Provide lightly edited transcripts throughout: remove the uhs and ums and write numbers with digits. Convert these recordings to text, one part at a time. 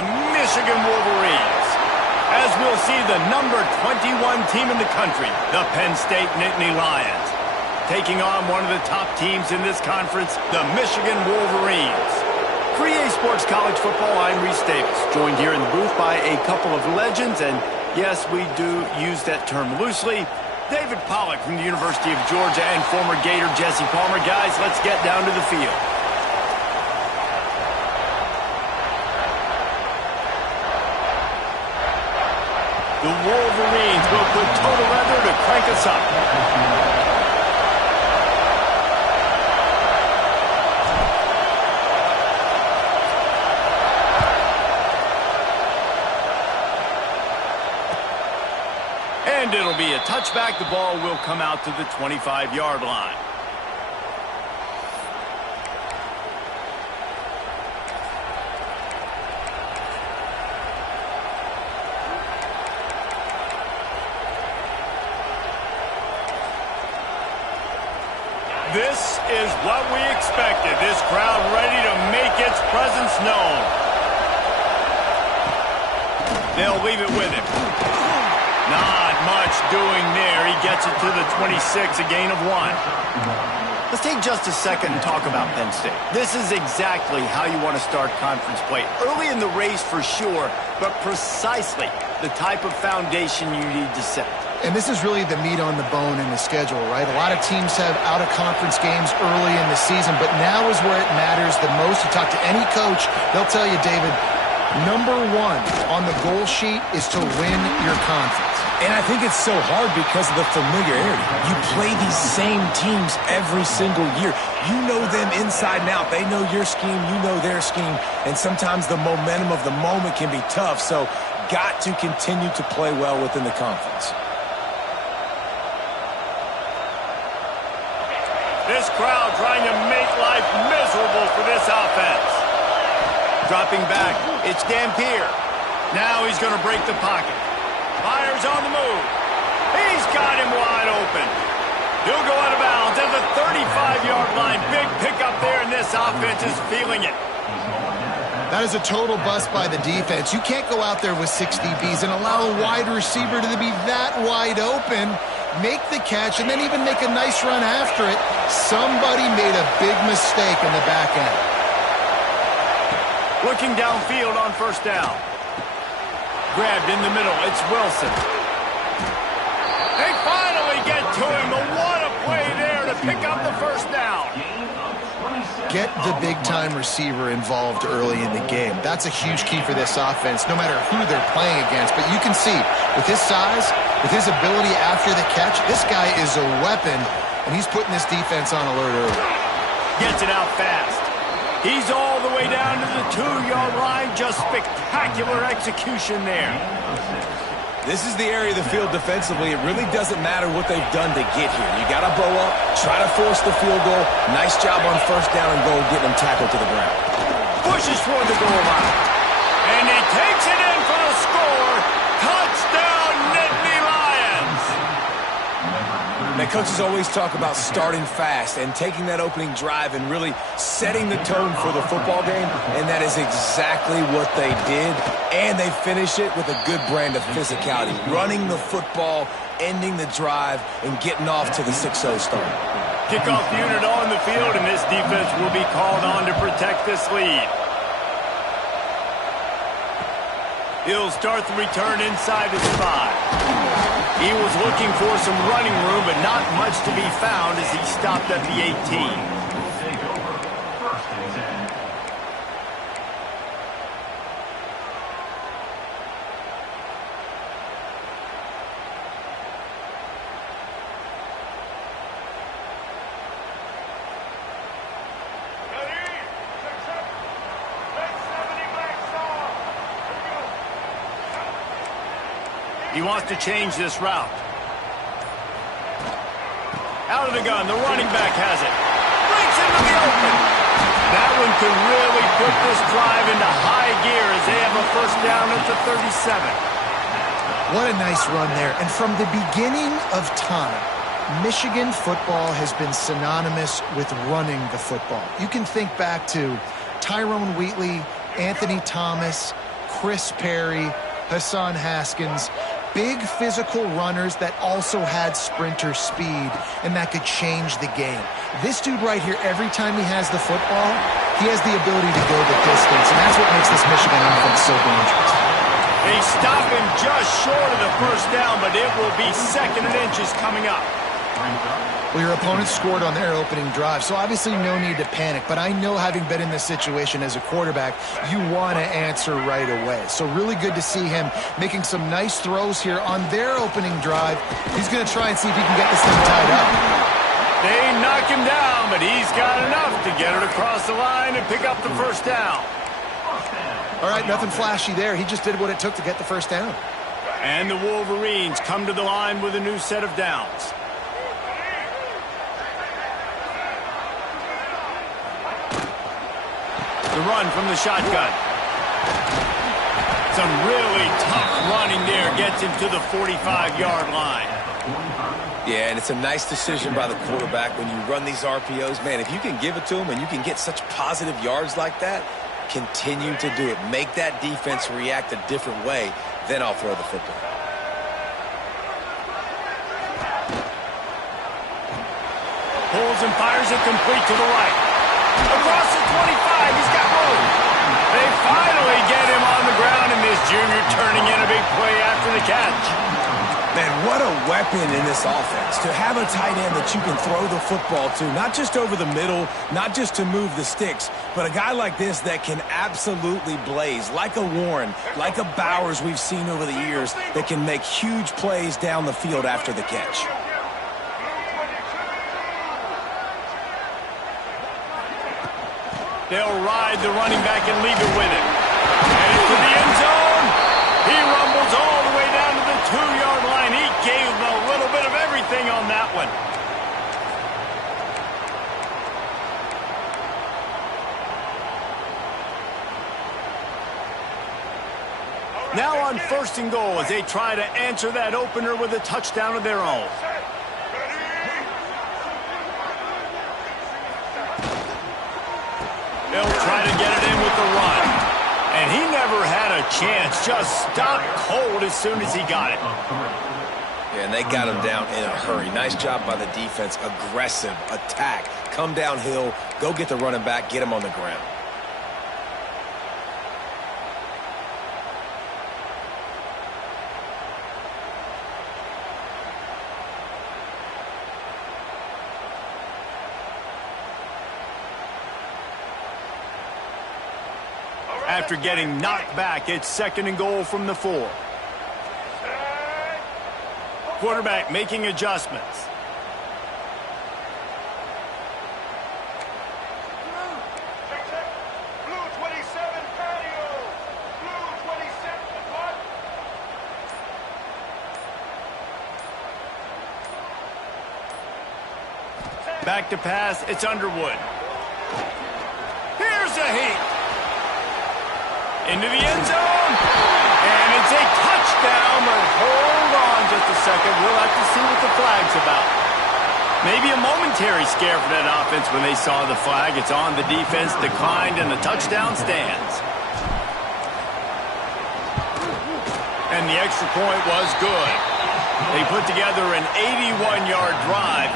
the Michigan Wolverines. As we'll see, the number 21 team in the country, the Penn State Nittany Lions, taking on one of the top teams in this conference, the Michigan Wolverines. For EA Sports College Football, I'm Reese Davis, joined here in the booth by a couple of legends, and yes, we do use that term loosely. David Pollack from the University of Georgia and former Gator Jesse Palmer. Guys, let's get down to the field. The Wolverines will put total leather to crank us up. And it'll be a touchback. The ball will come out to the 25-yard line. This is what we expected. This crowd ready to make its presence known. They'll leave it with him. Not much doing there. He gets it to the 26, a gain of 1. Let's take just a second and talk about Penn State. This is exactly how you want to start conference play. Early in the race for sure, but precisely the type of foundation you need to set. And this is really the meat on the bone in the schedule, right? A lot of teams have out-of-conference games early in the season, but now is where it matters the most. You talk to any coach, they'll tell you, David, number 1 on the goal sheet is to win your conference. And I think it's so hard because of the familiarity. You play these same teams every single year. You know them inside and out. They know your scheme, you know their scheme, and sometimes the momentum of the moment can be tough, so got to continue to play well within the conference. This crowd trying to make life miserable for this offense. Dropping back, it's Dampier. Now he's going to break the pocket. Fires on the move. He's got him wide open. He'll go out of bounds at the 35-yard line. Big pickup there, and this offense is feeling it. That is a total bust by the defense. You can't go out there with 6 DBs and allow a wide receiver to be that wide open, make the catch, and then even make a nice run after it. Somebody made a big mistake in the back end. Looking downfield on first down. Grabbed in the middle. It's Wilson. They finally get to him. But what a play there to pick up the first down. Get the big-time receiver involved early in the game. That's a huge key for this offense, no matter who they're playing against. But you can see, with his size, with his ability after the catch, this guy is a weapon, and he's putting this defense on alert early. Gets it out fast. He's all the way down to the 2-yard line. Just spectacular execution there. This is the area of the field defensively. It really doesn't matter what they've done to get here. You got to bow up, try to force the field goal. Nice job on first down and goal, getting them tackled to the ground. Pushes toward the goal line. And he takes it in for the score. Touchdown, Nittany Lions. Now, coaches always talk about starting fast and taking that opening drive and really setting the tone for the football game, and that is exactly what they did, and they finish it with a good brand of physicality, running the football, ending the drive, and getting off to the 6-0 start. Kickoff unit on the field, and this defense will be called on to protect this lead. He'll start the return inside his 5. He was looking for some running room, but not much to be found as he stopped at the 18. He wants to change this route. Out of the gun, the running back has it. Breaks into the open. That one could really put this drive into high gear as they have a first down at the 37. What a nice run there. And from the beginning of time, Michigan football has been synonymous with running the football. You can think back to Tyrone Wheatley, Anthony Thomas, Chris Perry, Hassan Haskins, big physical runners that also had sprinter speed, and that could change the game. This dude right here, every time he has the football, he has the ability to go the distance, and that's what makes this Michigan offense so dangerous. They stop him just short of the first down, but it will be 2nd and inches coming up. Well, your opponent scored on their opening drive, so obviously no need to panic. But I know, having been in this situation as a quarterback, you want to answer right away. So really good to see him making some nice throws here on their opening drive. He's going to try and see if he can get this thing tied up. They knock him down, but he's got enough to get it across the line and pick up the first down. All right, nothing flashy there. He just did what it took to get the first down. And the Wolverines come to the line with a new set of downs. The run from the shotgun. Some really tough running there. Gets him to the 45-yard line. Yeah, and it's a nice decision by the quarterback when you run these RPOs. Man, if you can give it to him and you can get such positive yards like that, continue to do it. Make that defense react a different way. Then I'll throw the football. Pulls and fires it complete to the right. Across the 25, he's got room. They finally get him on the ground, and this junior turning in a big play after the catch. Man, what a weapon in this offense. To have a tight end that you can throw the football to, not just over the middle, not just to move the sticks, but a guy like this that can absolutely blaze, like a Warren, like a Bowers we've seen over the years, that can make huge plays down the field after the catch. They'll ride the running back and leave it with him. And into the end zone. He rumbles all the way down to the 2-yard line. He gave a little bit of everything on that one. Now on 1st and goal as they try to answer that opener with a touchdown of their own. They'll try to get it in with the run. And he never had a chance. Just stopped cold as soon as he got it. Yeah, and they got him down in a hurry. Nice job by the defense. Aggressive attack. Come downhill. Go get the running back. Get him on the ground. After getting knocked back, it's 2nd and goal from the 4. Quarterback making adjustments. Blue 27 patio. Blue 27 depart. Back to pass, it's Underwood. Here's a heat. Into the end zone. And it's a touchdown, but hold on just a second. We'll have to see what the flag's about. Maybe a momentary scare for that offense when they saw the flag. It's on, the defense declined, and the touchdown stands. And the extra point was good. They put together an 81-yard drive,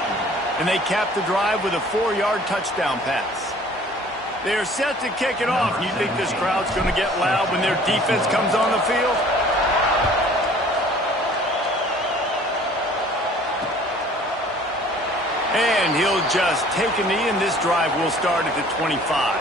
and they capped the drive with a 4-yard touchdown pass. They're set to kick it off. You think this crowd's going to get loud when their defense comes on the field? And he'll just take a knee, and this drive will start at the 25.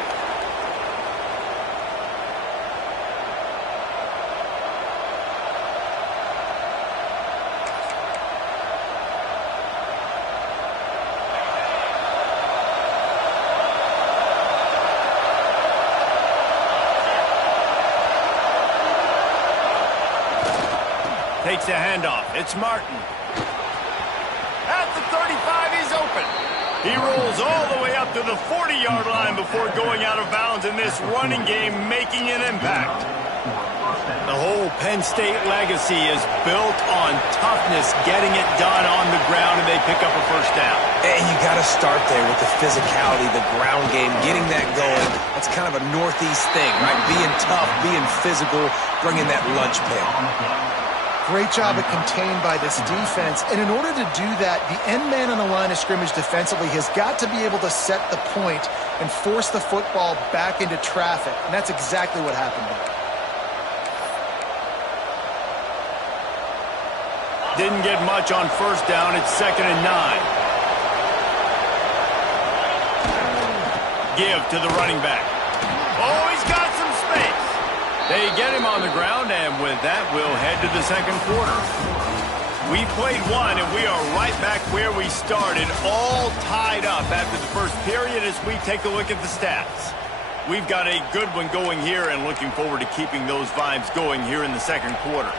Takes a handoff. It's Martin. At the 35, he's open. He rolls all the way up to the 40-yard line before going out of bounds in this running game, making an impact. The whole Penn State legacy is built on toughness, getting it done on the ground, and they pick up a first down. And you got to start there with the physicality, the ground game, getting that going. That's kind of a Northeast thing, right? Being tough, being physical, bringing that lunch pail. Great job at contained by this defense. And in order to do that, the end man on the line of scrimmage defensively has got to be able to set the point and force the football back into traffic. And that's exactly what happened here. Didn't get much on first down. It's 2nd and 9. Give to the running back. Oh, he's got some space. They get him on the ground, and with that, we'll head to the second quarter. We played one, and we are right back where we started, all tied up after the first period as we take a look at the stats. We've got a good one going here and looking forward to keeping those vibes going here in the second quarter.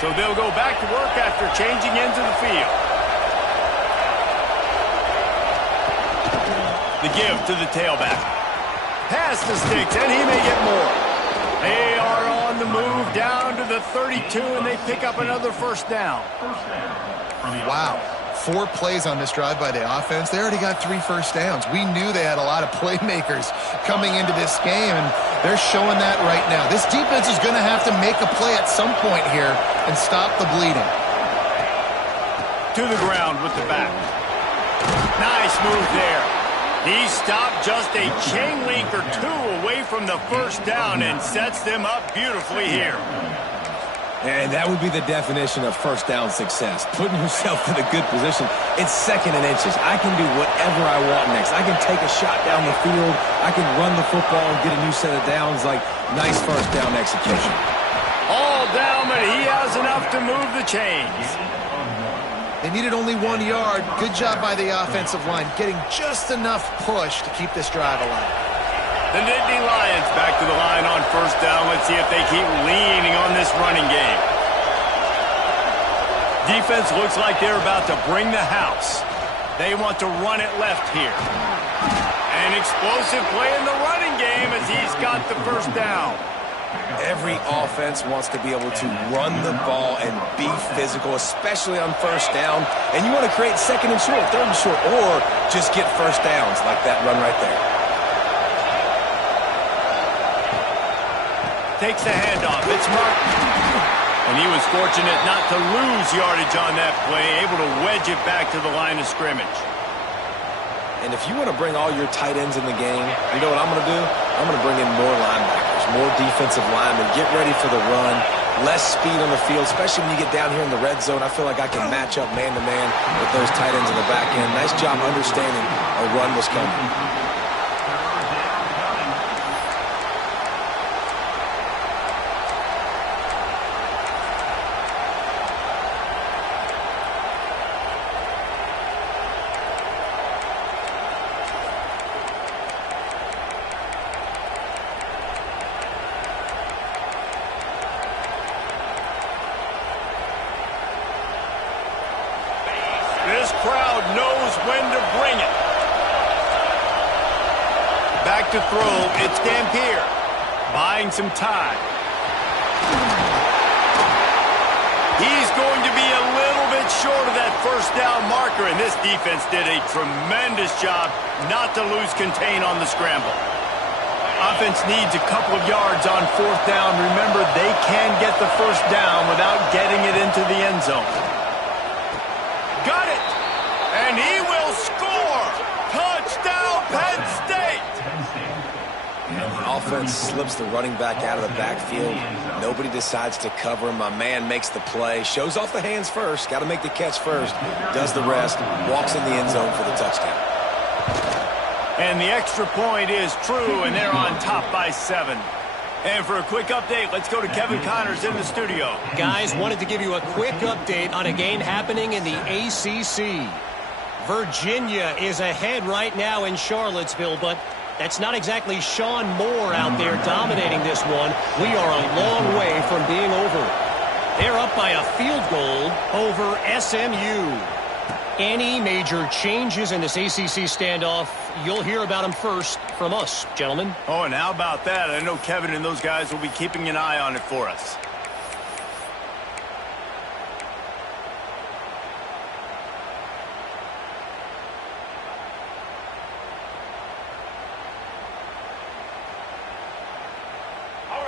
So they'll go back to work after changing into the field. The give to the tailback. Pass the sticks, and he may get more. They are on the move down to the 32, and they pick up another first down. Wow. 4 plays on this drive by the offense. They already got 3 first downs. We knew they had a lot of playmakers coming into this game, and they're showing that right now. This defense is going to have to make a play at some point here and stop the bleeding. To the ground with the back. Nice move there. He stopped just a chain link or 2 away from the first down and sets them up beautifully here. And that would be the definition of first down success. Putting yourself in a good position. It's 2nd and inches. I can do whatever I want next. I can take a shot down the field. I can run the football and get a new set of downs. Like, nice first down execution. All down, but he has enough to move the chains. They needed only 1 yard. Good job by the offensive line, getting just enough push to keep this drive alive. The Nittany Lions back to the line on first down. Let's see if they keep leaning on this running game. Defense looks like they're about to bring the house. They want to run it left here. An explosive play in the running game as he's got the first down. Every offense wants to be able to run the ball and be physical, especially on first down. And you want to create 2nd and short, 3rd and short, or just get first downs like that run right there. Takes the handoff. It's Martin. And he was fortunate not to lose yardage on that play, able to wedge it back to the line of scrimmage. And if you want to bring all your tight ends in the game, you know what I'm going to do? I'm going to bring in more linebackers, more defensive linemen, get ready for the run, less speed on the field, especially when you get down here in the red zone. I feel like I can match up man-to-man with those tight ends in the back end. Nice job understanding a run was coming. This crowd knows when to bring it. Back to throw, it's Dampier. Buying some time. He's going to be a little bit short of that first down marker, and this defense did a tremendous job not to lose contain on the scramble. Offense needs a couple of yards on fourth down. Remember, they can get the first down without getting it into the end zone. Got it! And he will score! Touchdown, Penn State! The offense slips the running back out of the backfield. Nobody decides to cover him. My man makes the play. Shows off the hands first. Got to make the catch first. Does the rest. Walks in the end zone for the touchdown. And the extra point is true, and they're on top by 7. And for a quick update, let's go to Kevin Connors in the studio. Guys, wanted to give you a quick update on a game happening in the ACC. Virginia is ahead right now in Charlottesville, but that's not exactly Sean Moore out there dominating this one. We are a long way from being over. They're up by a field goal over SMU. Any major changes in this ACC standoff, you'll hear about them first from us, gentlemen. Oh, and how about that? I know Kevin and those guys will be keeping an eye on it for us.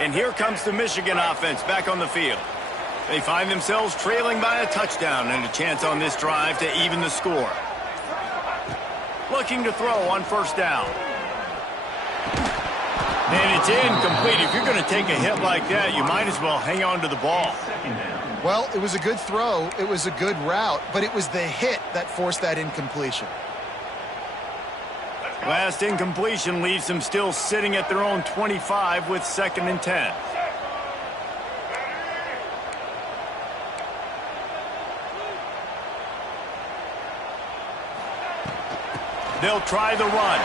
And here comes the Michigan offense back on the field. They find themselves trailing by a touchdown and a chance on this drive to even the score. Looking to throw on first down. And it's incomplete. If you're going to take a hit like that, you might as well hang on to the ball. Well, it was a good throw. It was a good route, but it was the hit that forced that incompletion. Last incompletion leaves them still sitting at their own 25 with 2nd and 10. They'll try the run.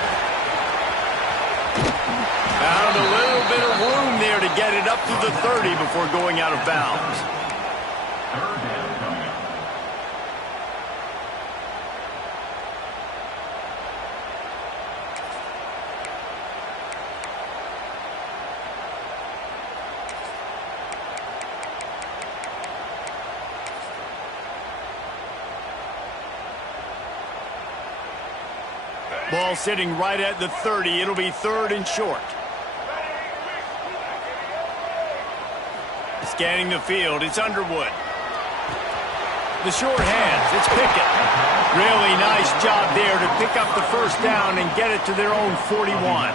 Found a little bit of room there to get it up to the 30 before going out of bounds. Ball sitting right at the 30. It'll be 3rd and short. Scanning the field, it's Underwood. The short hands, it's Pickett. Really nice job there to pick up the first down and get it to their own 41.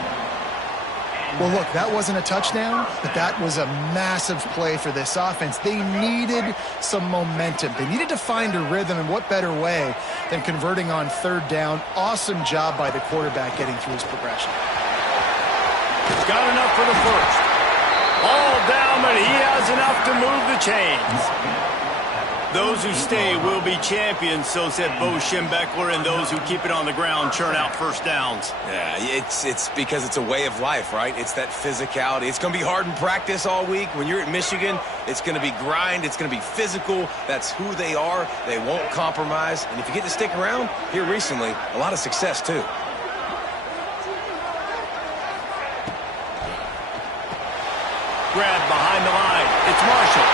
Well, look, that wasn't a touchdown, but that was a massive play for this offense. They needed some momentum. They needed to find a rhythm, and what better way than converting on 3rd down. Awesome job by the quarterback getting through his progression. Got enough for the first. All down, but he has enough to move the chains. Those who stay will be champions, so said Bo Schembechler, and those who keep it on the ground churn out first downs. Yeah, it's because it's a way of life, right? It's that physicality. It's going to be hard in practice all week. When you're at Michigan, it's going to be grind. It's going to be physical. That's who they are. They won't compromise. And if you get to stick around, here recently, a lot of success, too. Grab behind the line. It's Marshall.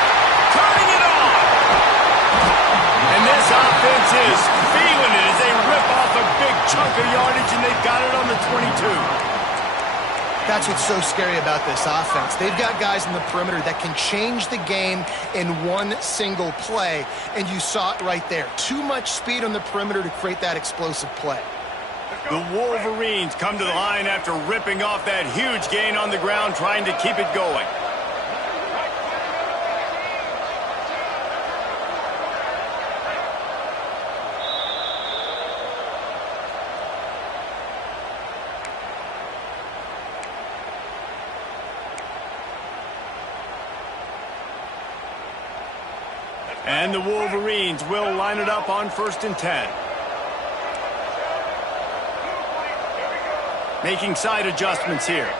Turning it on! And this offense is feeling it as they rip off a big chunk of yardage, and they've got it on the 22. That's what's so scary about this offense. They've got guys in the perimeter that can change the game in one single play, and you saw it right there. Too much speed on the perimeter to create that explosive play. The Wolverines come to the line after ripping off that huge gain on the ground, trying to keep it going. And the Wolverines will line it up on 1st and 10. Making side adjustments here.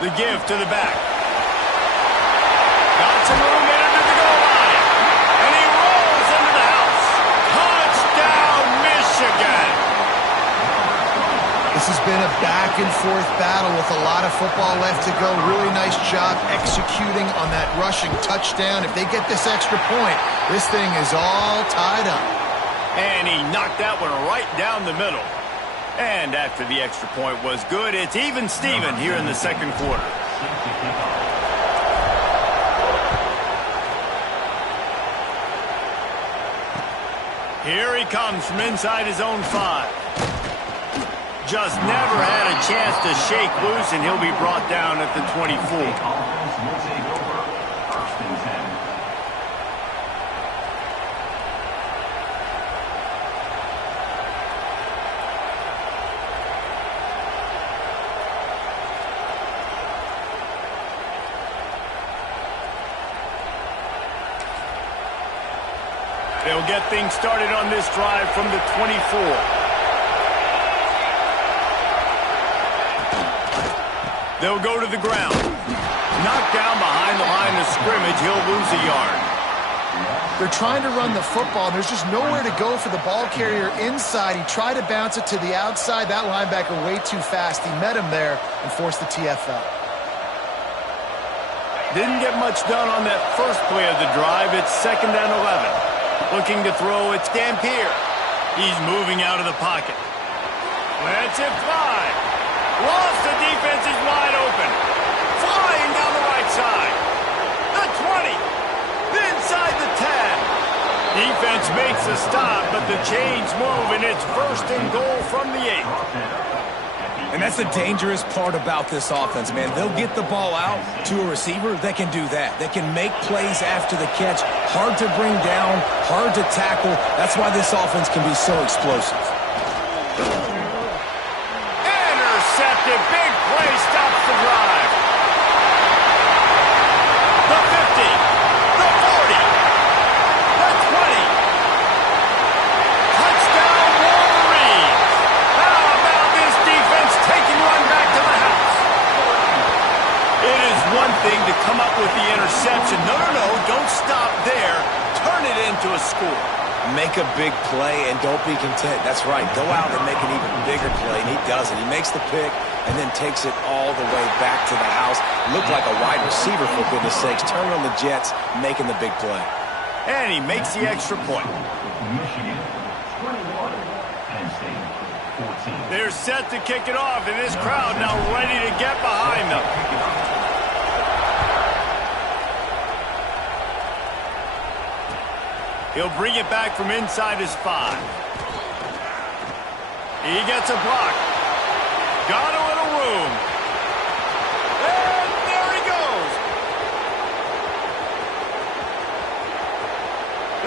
The give to the back. Got some room in under the goal line. And he rolls into the house. Touchdown, Michigan! This has been a back-and-forth battle with a lot of football left to go. Really nice job executing on that rushing touchdown. If they get this extra point, this thing is all tied up. And he knocked that one right down the middle. And after the extra point was good, it's even Steven here in the 2nd quarter. Here he comes from inside his own 5. Just never had a chance to shake loose, and he'll be brought down at the 24. They'll get things started on this drive from the 24. They'll go to the ground. Knocked down behind the line of scrimmage. He'll lose a yard. They're trying to run the football, and there's just nowhere to go for the ball carrier inside. He tried to bounce it to the outside. That linebacker way too fast. He met him there and forced the TFL. Didn't get much done on that first play of the drive. It's 2nd and 11. Looking to throw, it's Dampier. He's moving out of the pocket. Lets it fly. Lost, the defense is wide open. Flying down the right side. The 20. Inside the 10. Defense makes a stop, but the chains move, and it's 1st and goal from the 8. And that's the dangerous part about this offense, man. They'll get the ball out to a receiver. They can do that. They can make plays after the catch. Hard to bring down, hard to tackle. That's why this offense can be so explosive. Intercepted. Big play stops the drive. The 50. The 40. The 20. Touchdown, Wolverines. How about this defense taking one back to the house? It is one thing to come up with the interception. No, don't stop there. Turn it into a score. Make a big play and don't be content. That's right. Go out and make an even bigger play, and he does it. He makes the pick and then takes it all the way back to the house. Looked like a wide receiver, for goodness sakes. Turning on the Jets, making the big play. And he makes the extra point. They're set to kick it off, and this crowd now ready to get behind them. He'll bring it back from inside his 5. He gets a block. Got a little room. And there he goes.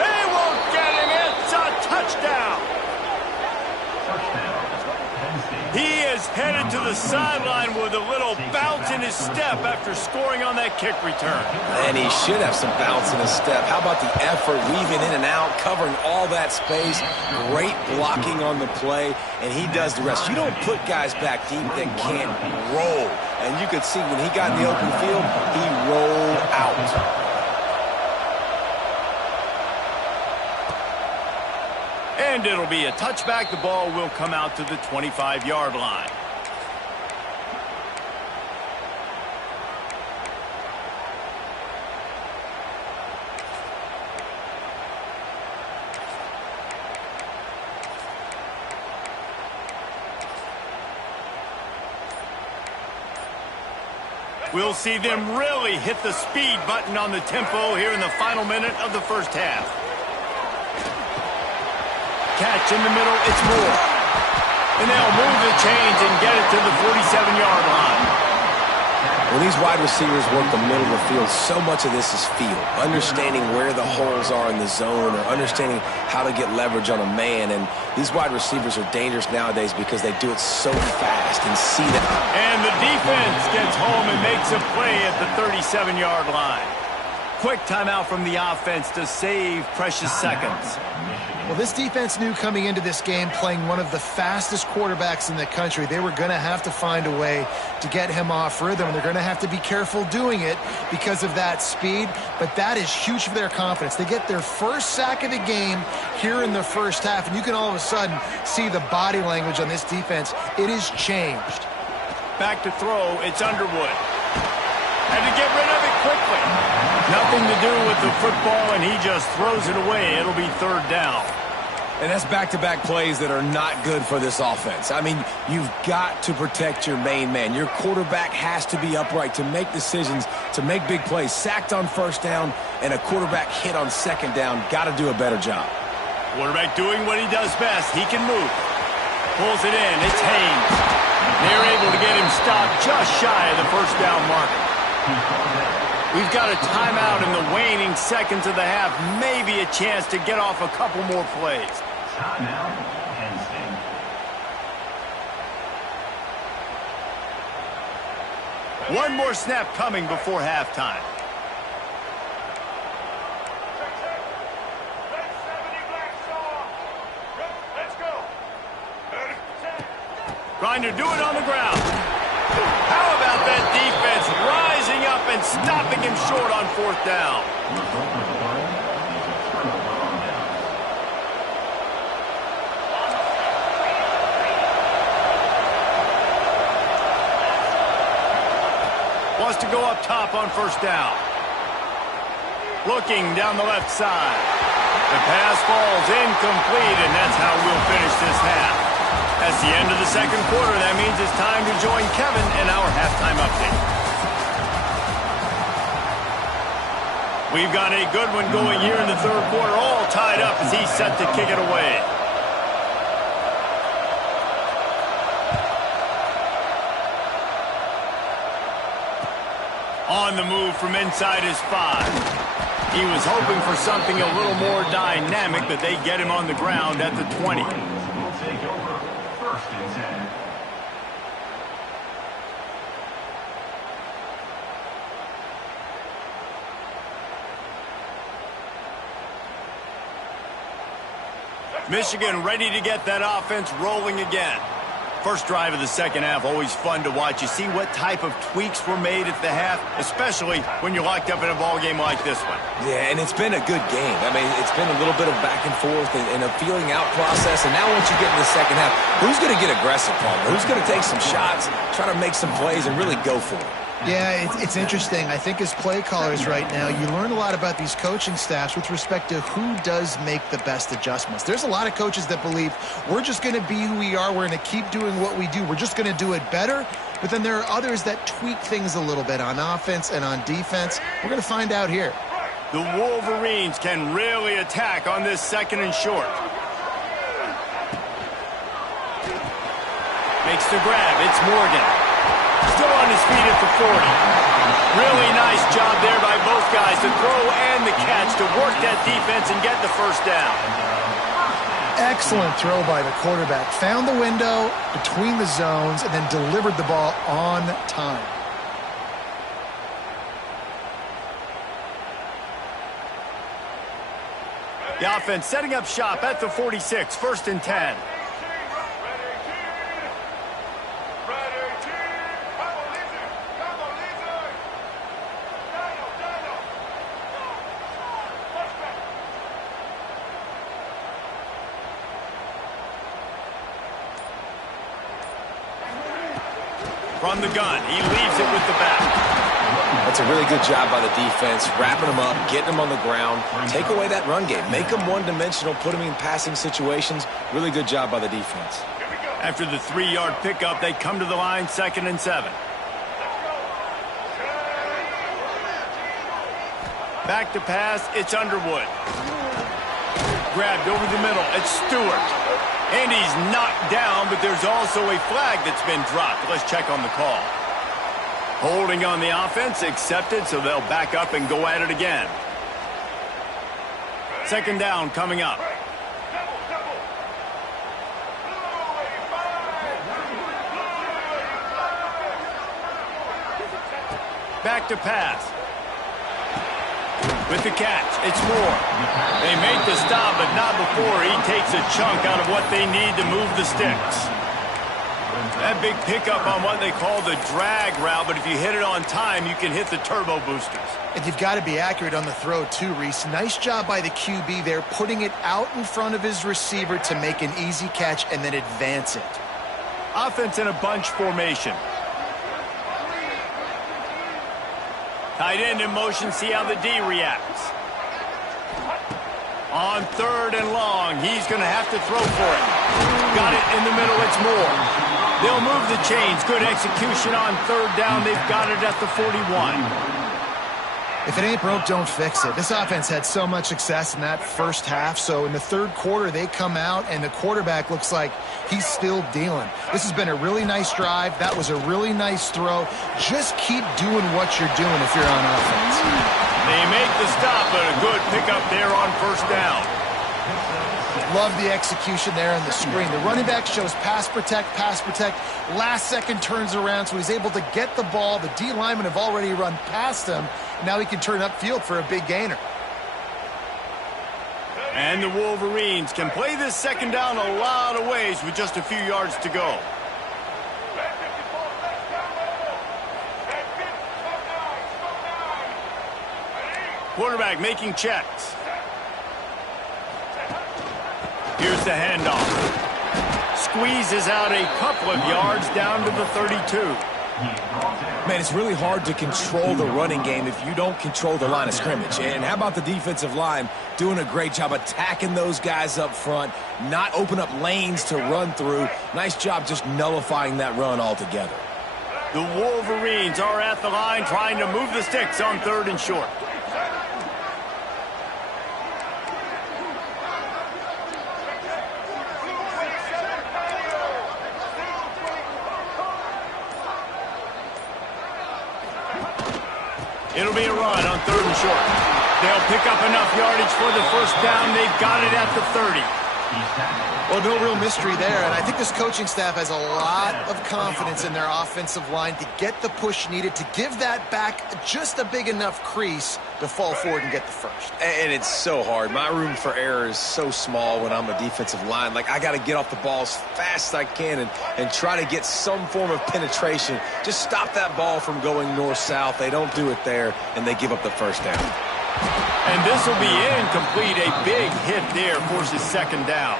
They won't get him. It's a touchdown. He is headed to the sideline with a little bounce in his step after scoring on that kick return. And he should have some bounce in his step. How about the effort, weaving in and out, covering all that space, great blocking on the play, and he does the rest. You don't put guys back deep that can't roll. And you could see when he got in the open field, he rolled out. And it'll be a touchback. The ball will come out to the 25-yard line. We'll see them really hit the speed button on the tempo here in the final minute of the first half. Catch in the middle, it's Moore. And they'll move the chains and get it to the 47-yard line. When these wide receivers work the middle of the field, so much of this is feel. Understanding where the holes are in the zone or understanding how to get leverage on a man. And these wide receivers are dangerous nowadays because they do it so fast and see that. And the defense gets home and makes a play at the 37-yard line. Quick timeout from the offense to save precious seconds. Well, this defense knew coming into this game, playing one of the fastest quarterbacks in the country, they were going to have to find a way to get him off rhythm. They're going to have to be careful doing it because of that speed, but that is huge for their confidence. They get their first sack of the game here in the first half, and you can all of a sudden see the body language on this defense. It has changed. Back to throw, it's Underwood. Had to get rid of it quickly. Nothing to do with the football, and he just throws it away. It'll be 3rd down. And that's back-to-back plays that are not good for this offense. I mean, you've got to protect your main man. Your quarterback has to be upright to make decisions, to make big plays. Sacked on 1st down and a quarterback hit on 2nd down. Got to do a better job. Quarterback doing what he does best. He can move. Pulls it in. It's Haynes. They're able to get him stopped just shy of the 1st down marker. We've got a timeout in the waning seconds of the half. Maybe a chance to get off a couple more plays. Timeout, Penn State. One more snap coming before halftime. Grinder do it on the ground. How about that and stopping him short on 4th down. Wants to go up top on 1st down. Looking down the left side. The pass falls incomplete, and that's how we'll finish this half. That's the end of the 2nd quarter. That means it's time to join Kevin in our halftime update. We've got a good one going here in the 3rd quarter, all tied up as he's set to kick it away. On the move from inside his 5. He was hoping for something a little more dynamic, but they get him on the ground at the 20. Will take over 1st and 10. Michigan ready to get that offense rolling again. First drive of the 2nd half, always fun to watch. You see what type of tweaks were made at the half, especially when you're locked up in a ball game like this one. Yeah, and it's been a good game. I mean, it's been a little bit of back and forth and a feeling out process. And now once you get in the 2nd half, who's going to get aggressive, Palmer? Who's going to take some shots, try to make some plays, and really go for it? Yeah, it's interesting. I think as play callers right now, you learn a lot about these coaching staffs with respect to who does make the best adjustments. There's a lot of coaches that believe we're just going to be who we are. We're going to keep doing what we do. We're just going to do it better. But then there are others that tweak things a little bit on offense and on defense. We're going to find out here. The Wolverines can really attack on this 2nd and short. Makes the grab. It's Morgan. Still on his feet at the 40. Really nice job there by both guys to throw and the catch to work that defense and get the 1st down. Excellent throw by the quarterback. Found the window between the zones and then delivered the ball on time. The offense setting up shop at the 46, 1st and 10. From the gun, he leaves it with the back. That's a really good job by the defense, wrapping them up, getting them on the ground. Take away that run game. Make them one-dimensional, put them in passing situations. Really good job by the defense. After the 3-yard pickup, they come to the line, 2nd and 7. Back to pass, it's Underwood. Grabbed over the middle, it's Stewart. And he's knocked down, but there's also a flag that's been dropped. Let's check on the call. Holding on the offense, accepted, so they'll back up and go at it again. 2nd down coming up. Back to pass. With the catch, it's Moore. They make the stop, but not before he takes a chunk out of what they need to move the sticks. That big pickup on what they call the drag route, but if you hit it on time, you can hit the turbo boosters. And you've got to be accurate on the throw too, Reese. Nice job by the QB there, putting it out in front of his receiver to make an easy catch and then advance it. Offense in a bunch formation. Tight end in motion, see how the D reacts. On 3rd and long, he's going to have to throw for it. Got it in the middle, it's Moore. They'll move the chains. Good execution on 3rd down. They've got it at the 41. If it ain't broke, don't fix it. This offense had so much success in that 1st half, so in the 3rd quarter, they come out, and the quarterback looks like he's still dealing. This has been a really nice drive. That was a really nice throw. Just keep doing what you're doing if you're on offense. They make the stop, but a good pickup there on 1st down. Love the execution there in the screen. The running back shows pass protect. Last second turns around, so he's able to get the ball. The D linemen have already run past him. Now he can turn upfield for a big gainer. And the Wolverines can play this 2nd down a lot of ways with just a few yards to go. quarterback making checks. Here's the handoff. Squeezes out a couple of yards down to the 32. Man, it's really hard to control the running game if you don't control the line of scrimmage. And how about the defensive line doing a great job attacking those guys up front, not open up lanes to run through. Nice job just nullifying that run altogether. The Wolverines are at the line trying to move the sticks on 3rd and short. It'll be a run on 3rd and short. They'll pick up enough yardage for the first down. They've got it at the 30. Well, no real mystery there, and I think this coaching staff has a lot of confidence in their offensive line to get the push needed to give that back just a big enough crease to fall forward and get the first. And it's so hard. My room for error is so small when I'm a defensive line. Like, I got to get off the ball as fast as I can and try to get some form of penetration. Just stop that ball from going north-south. They don't do it there, and they give up the first down. And this will be incomplete. A big hit there forces 2nd down.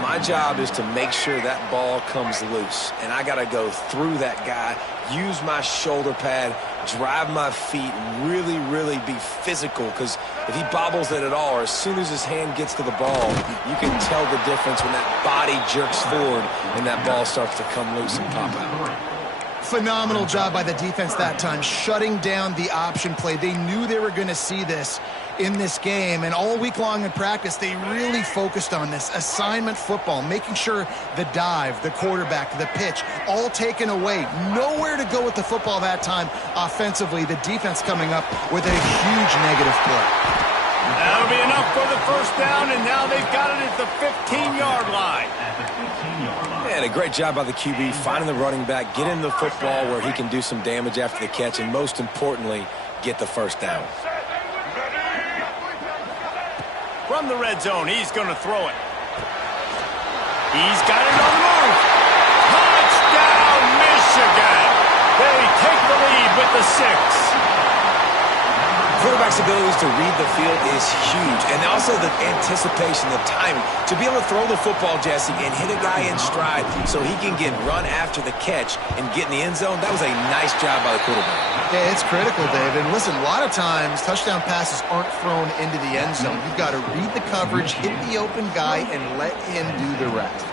My job is to make sure that ball comes loose, and I got to go through that guy, use my shoulder pad, drive my feet, and really, really be physical, because if he bobbles it at all, or as soon as his hand gets to the ball, you can tell the difference when that body jerks forward and that ball starts to come loose and pop out. Phenomenal job by the defense that time, shutting down the option play. They knew they were going to see this in this game, and all week long in practice, they really focused on this assignment football, making sure the dive, the quarterback, the pitch, all taken away. Nowhere to go with the football that time offensively. The defense coming up with a huge negative play. That'll be enough for the first down, and now they've got it at the 15-yard line. Man, a great job by the QB, finding the running back, getting the football where he can do some damage after the catch, and most importantly, get the first down. From the red zone, he's going to throw it. He's got it on the move. Touchdown, Michigan. They take the lead with the 6. Quarterback's abilities to read the field is huge, and also the anticipation, the timing. To be able to throw the football, Jesse, and hit a guy in stride so he can get run after the catch and get in the end zone, that was a nice job by the quarterback. Yeah, it's critical, Dave. And listen, a lot of times touchdown passes aren't thrown into the end zone. You've got to read the coverage, hit the open guy, and let him do the rest.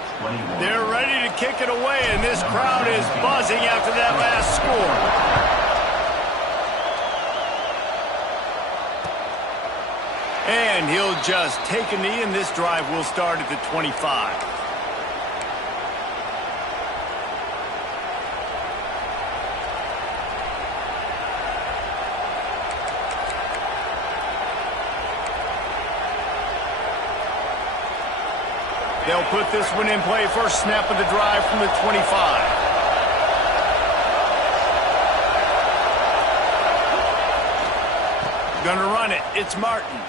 They're ready to kick it away, and this crowd is buzzing after that last score. And he'll just take a knee, and this drive will start at the 25. They'll put this one in play. First snap of the drive from the 25. Gonna run it. It's Martin.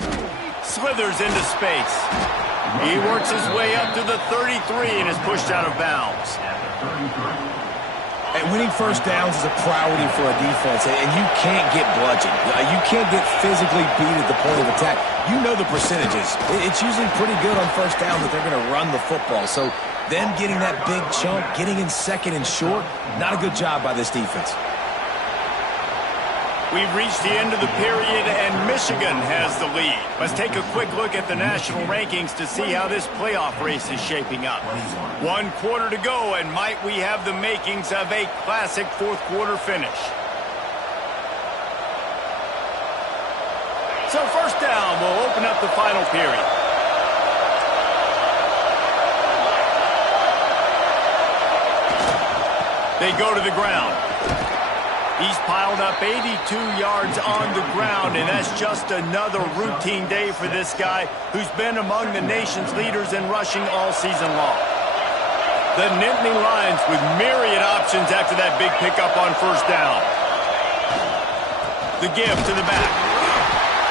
Slithers into space. He works his way up to the 33 and is pushed out of bounds. And winning first downs is a priority for a defense, and you can't get bludgeoned. You can't get physically beat at the point of attack. You know the percentages. It's usually pretty good on first down that they're going to run the football. So them getting that big chunk, getting in 2nd and short, not a good job by this defense. We've reached the end of the period, and Michigan has the lead. Let's take a quick look at the national rankings to see how this playoff race is shaping up. 1 quarter to go, and might we have the makings of a classic fourth-quarter finish. So first down will open up the final period. They go to the ground. He's piled up 82 yards on the ground, and that's just another routine day for this guy who's been among the nation's leaders in rushing all season long. The Nittany Lions with myriad options after that big pickup on first down. The give to the back.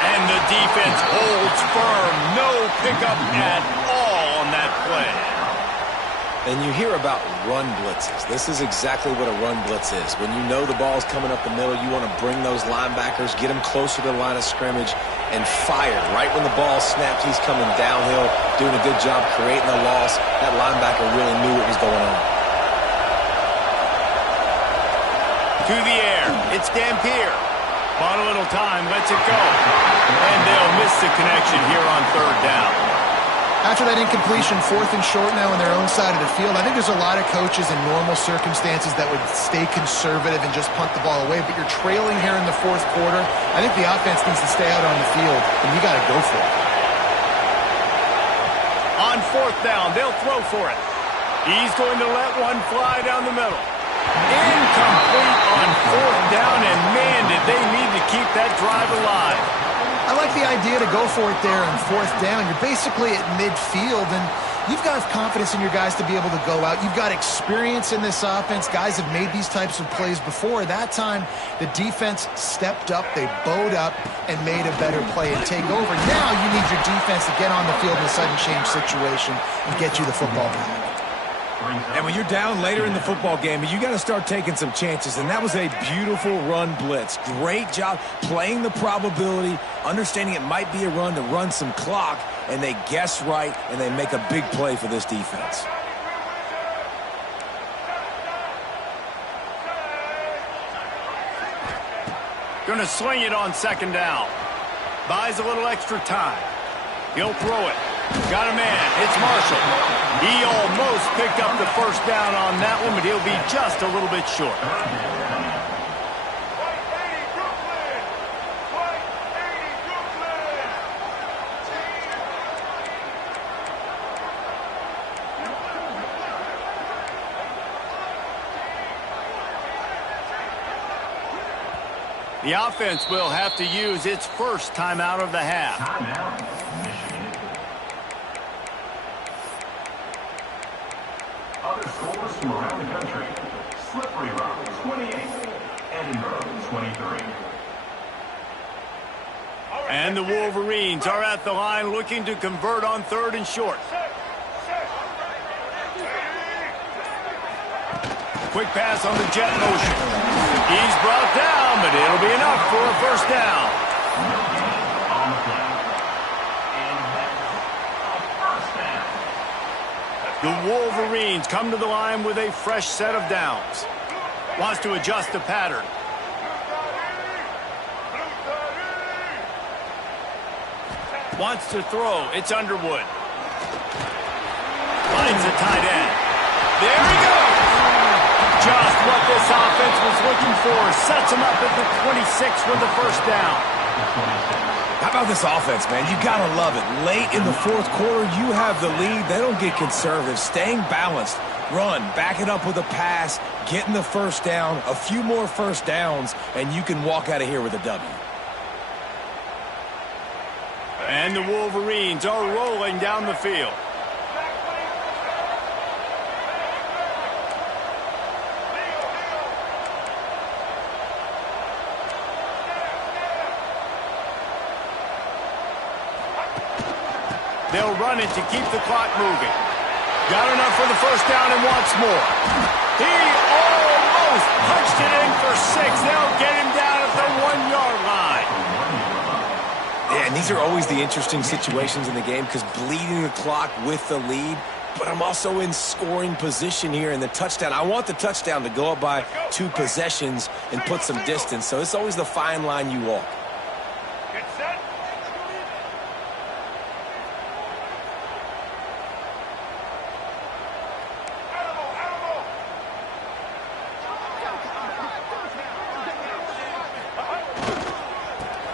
And the defense holds firm. No pickup at all on that play. And you hear about run blitzes. This is exactly what a run blitz is. When you know the ball's coming up the middle, you want to bring those linebackers, get them closer to the line of scrimmage, and fire. Right when the ball snaps, he's coming downhill, doing a good job creating a loss. That linebacker really knew what was going on. To the air, it's Dampier. Bought a little time, lets it go. And they'll miss the connection here on third down. After that incompletion, 4th and short now on their own side of the field, I think there's a lot of coaches in normal circumstances that would stay conservative and just punt the ball away, but you're trailing here in the 4th quarter. I think the offense needs to stay out on the field, and you got to go for it. On 4th down, they'll throw for it. He's going to let one fly down the middle. Incomplete on 4th down, and man, did they need to keep that drive alive. I like the idea to go for it there on 4th down. You're basically at midfield, and you've got confidence in your guys to be able to go out. You've got experience in this offense. Guys have made these types of plays before. That time, the defense stepped up, they bowed up, and made a better play and take over. Now you need your defense to get on the field in a sudden change situation and get you the football back. And when you're down later in the football game, you got to start taking some chances, and that was a beautiful run blitz. Great job playing the probability, understanding it might be a run to run some clock, and they guess right, and they make a big play for this defense. Going to sling it on 2nd down. Buys a little extra time. He'll throw it. Got a man. It's Marshall. He almost picked up the 1st down on that one, but he'll be just a little bit short. The offense will have to use its first timeout of the half. Timeout, Michigan. Other scores from around the country. Slippery Rock, 28. Edinburgh, 23. And the Wolverines are at the line looking to convert on 3rd and short. Quick pass on the jet motion. He's brought down, but it'll be enough for a 1st down. On the play. And that's a 1st down. The Wolverines come to the line with a fresh set of downs. Wants to adjust the pattern. Wants to throw. It's Underwood. Finds a tight end. There he goes. Just what this offense was looking for. Sets him up at the 26 with the 1st down. How about this offense, man? You got to love it. Late in the 4th quarter, you have the lead. They don't get conservative. Staying balanced. Run, back it up with a pass, getting the 1st down, a few more 1st downs, and you can walk out of here with a W. And the Wolverines are rolling down the field. They'll run it to keep the clock moving. Got enough for the 1st down and wants more. He almost punched it in for 6. They'll get him down at the 1-yard line. Yeah, and these are always the interesting situations in the game because bleeding the clock with the lead, but I'm also in scoring position here in the touchdown. I want the touchdown to go up by 2 possessions and put some distance, so it's always the fine line you walk. Get set.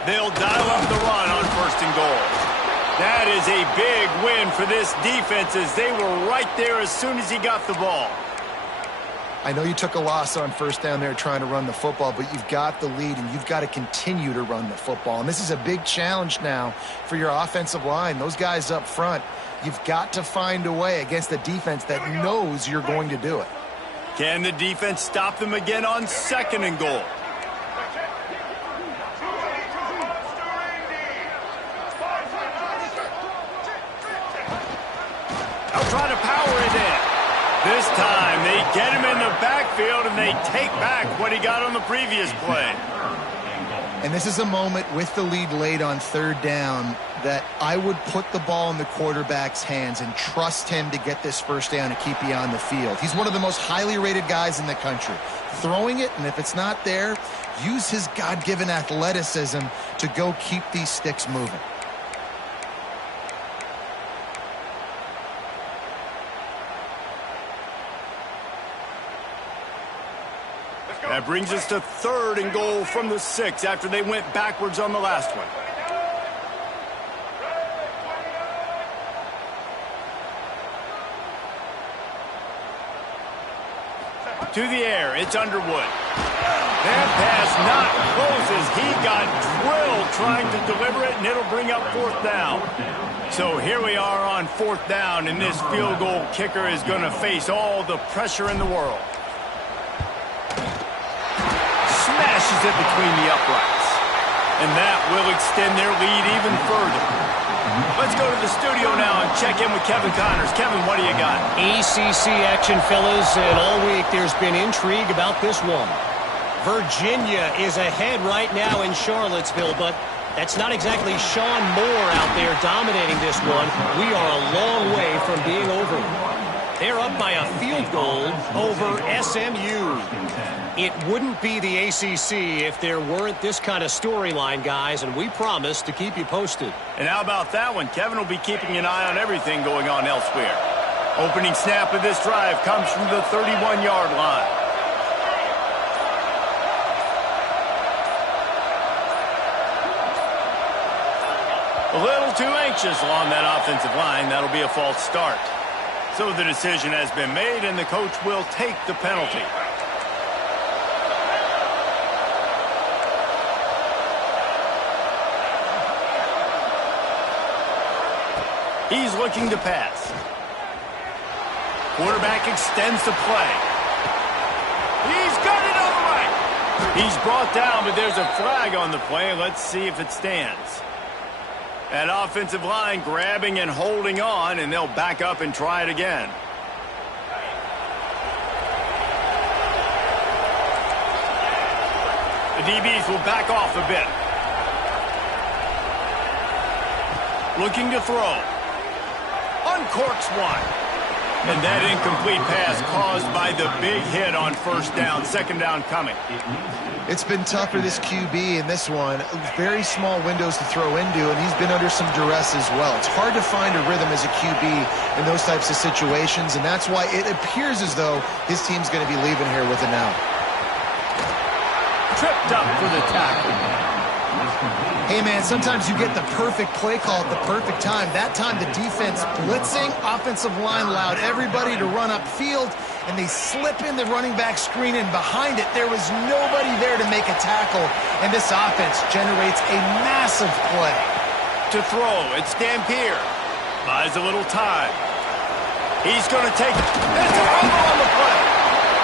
They'll dial up the run on 1st and goal. That is a big win for this defense as they were right there as soon as he got the ball. I know you took a loss on 1st down there trying to run the football, but you've got the lead, and you've got to continue to run the football. And this is a big challenge now for your offensive line. Those guys up front, you've got to find a way against a defense that knows you're going to do it. Can the defense stop them again on 2nd and goal? They'll try to power it in. This time, they get him in the backfield, and they take back what he got on the previous play. And this is a moment with the lead late on third down that I would put the ball in the quarterback's hands and trust him to get this first down and keep you on the field. He's one of the most highly rated guys in the country. Throwing it, and if it's not there, use his God-given athleticism to go keep these sticks moving. That brings us to 3rd and goal from the 6 after they went backwards on the last one. To the air, it's Underwood. That pass not close as he got drilled trying to deliver it, and it'll bring up 4th down. So here we are on 4th down, and this field goal kicker is going to face all the pressure in the world. Smashes it between the uprights. And that will extend their lead even further. Let's go to the studio now and check in with Kevin Connors. Kevin, what do you got? ACC action, fellas, and all week there's been intrigue about this one. Virginia is ahead right now in Charlottesville, but that's not exactly Sean Moore out there dominating this one. We are a long way from being over. They're up by a field goal over SMU. It wouldn't be the ACC if there weren't this kind of storyline, guys, and we promise to keep you posted. And how about that one? Kevin will be keeping an eye on everything going on elsewhere. Opening snap of this drive comes from the 31-yard line. A little too anxious along that offensive line. That'll be a false start. So the decision has been made, and the coach will take the penalty. He's looking to pass. Quarterback extends the play. He's got it on the right. He's brought down, but there's a flag on the play. Let's see if it stands. That offensive line grabbing and holding on, and they'll back up and try it again. The DBs will back off a bit. Looking to throw. Uncorks one. And that incomplete pass caused by the big hit on first down. Second down coming. It's been tough for this QB in this one. Very small windows to throw into, and he's been under some duress as well. It's hard to find a rhythm as a QB in those types of situations, and that's why it appears as though his team's going to be leaving here with an out. Tripped up for the tackle. Hey, man, sometimes you get the perfect play call at the perfect time. That time, the defense blitzing, offensive line allowed everybody to run upfield, and they slip in the running back screen, and behind it, there was nobody there to make a tackle, and this offense generates a massive play. To throw, it's Dampier. Buys a little time. He's going to take it. There's a fumble on the play.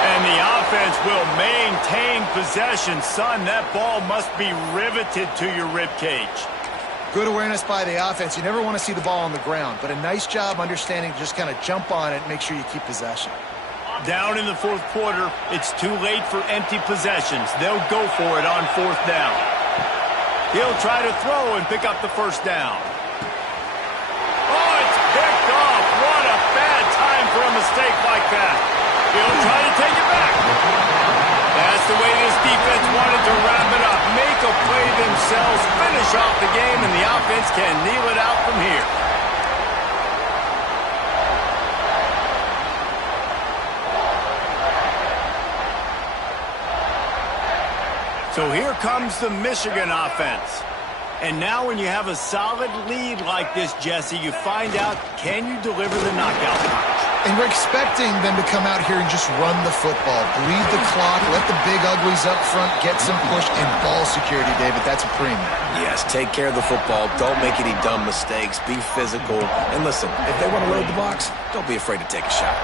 And the offense will maintain possession. Son, that ball must be riveted to your ribcage. Good awareness by the offense. You never want to see the ball on the ground, but a nice job understanding to just kind of jump on it and make sure you keep possession. Down in the fourth quarter, it's too late for empty possessions. They'll go for it on fourth down. He'll try to throw and pick up the first down. Oh, it's picked off. What a bad time for a mistake like that. He'll try to take it back. That's the way this defense wanted to wrap it up. Make a play themselves, finish off the game, and the offense can kneel it out from here. So here comes the Michigan offense. And now when you have a solid lead like this, Jesse, you find out, can you deliver the knockout punch? And we're expecting them to come out here and just run the football, bleed the clock, let the big uglies up front, get some push, and ball security, David. That's a premium. Yes, take care of the football. Don't make any dumb mistakes. Be physical. And listen, if they want to load the box, don't be afraid to take a shot.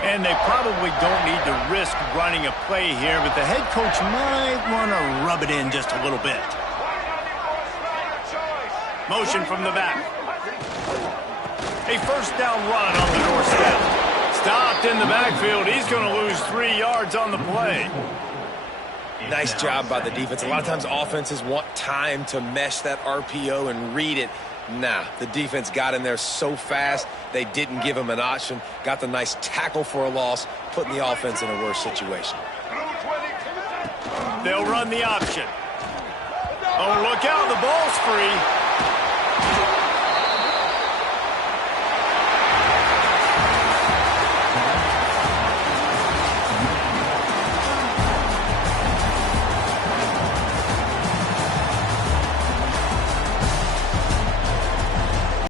And they probably don't need to risk running a play here, but the head coach might want to rub it in just a little bit. Motion from the back. A first down run on the doorstep. Stopped in the backfield. He's going to lose 3 yards on the play. Nice job by the defense. A lot of times offenses want time to mesh that RPO and read it. Nah, the defense got in there so fast, they didn't give him an option. Got the nice tackle for a loss, putting the offense in a worse situation. They'll run the option. Oh, look out, the ball's free.